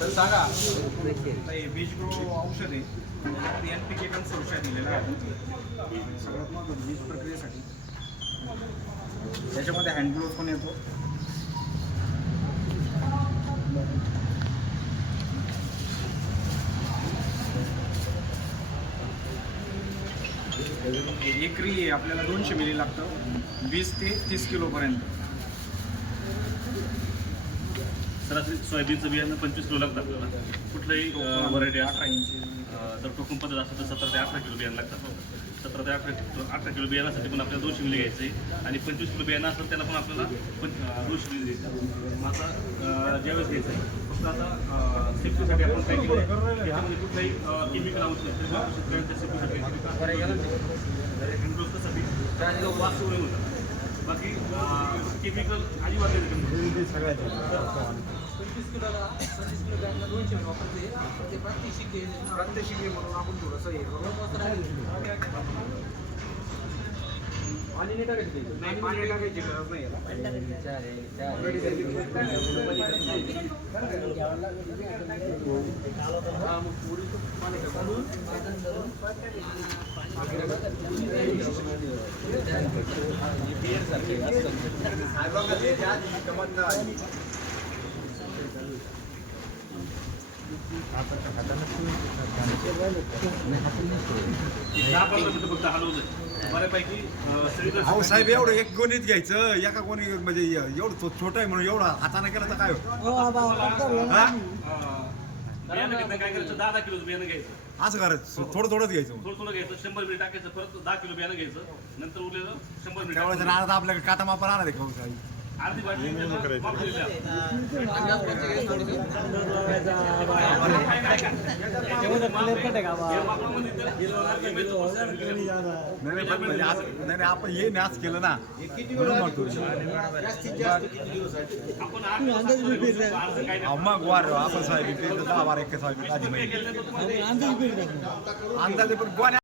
तर सांगा. आता हे बीज ग्रो औषध आहे. त्याच्यामध्ये एन पी के पण सुरक्षा दिलेलं आहे सगळ्यात महत्त्वाचं बीज प्रक्रियेसाठी. त्याच्यामध्ये हँडग्लोव्हर पण येतो. एकरी आपल्याला दोनशे मिली लागतं. वीस ते तीस किलोपर्यंत. सरासरी सोयाबीनचं बियाणं पंचवीस किलो लागतं आपल्याला कुठलंही व्हरायटी अठरा इंची जर टोकन पद्धत असेल तर सतरा ते अठरा किलो बियाणं लागतात. सतरा ते अठरा किलो अठरा किलो बियाणासाठी पण आपल्याला दोनशे मिली घ्यायचं आहे आणि पंचवीस किलो बियाणं असेल त्याला पण आपल्याला पण दोनशे मिली घ्यायचं. मग आता ज्यावेळेस घ्यायचं आहे फक्त आता सेफ्टीसाठी आपण काय केलं त्याच्यामध्ये कुठलाही केमिकल औषध शेतकऱ्यांच्या सेफ्टीसाठी वास होता. बाकी केमिकल अजिबात नाही पंचवीस किलोला पंचवीस किलो बॅगला दोनशे वापरते. ते प्रात्यक्षिक आहे. प्रात्यक्षिक आहे म्हणून आपण थोडंसं हे करू. आणि नाही टाकायची. नाही पाणी टाकायची गरज नाही याला. हा, मग पाणी अहो साहेब एवढं एक गोणीत घ्यायचं. एका कोणी म्हणजे एवढं तो छोटा आहे म्हणून एवढा हाताने केलं तर काय हो? हा? करायचं दहा किलो बियाणं घ्यायचं असं करायचं. थोडं थोडंच घ्यायचं थोडं थोडं घ्यायचं. शंभर मिनिट टाकायचं परत दहा किलो बियाणं घ्यायचं. नंतर उरलेलं शंभर मिनिट आपल्याकडे काटा मापर राहणार आहे खाऊ काही. नाही नाही, पण असं नाही नाही आपण हे मॅच केलं ना मग वार आपण साहेब दहा बारा एक साहेब आधी अंदाजे पण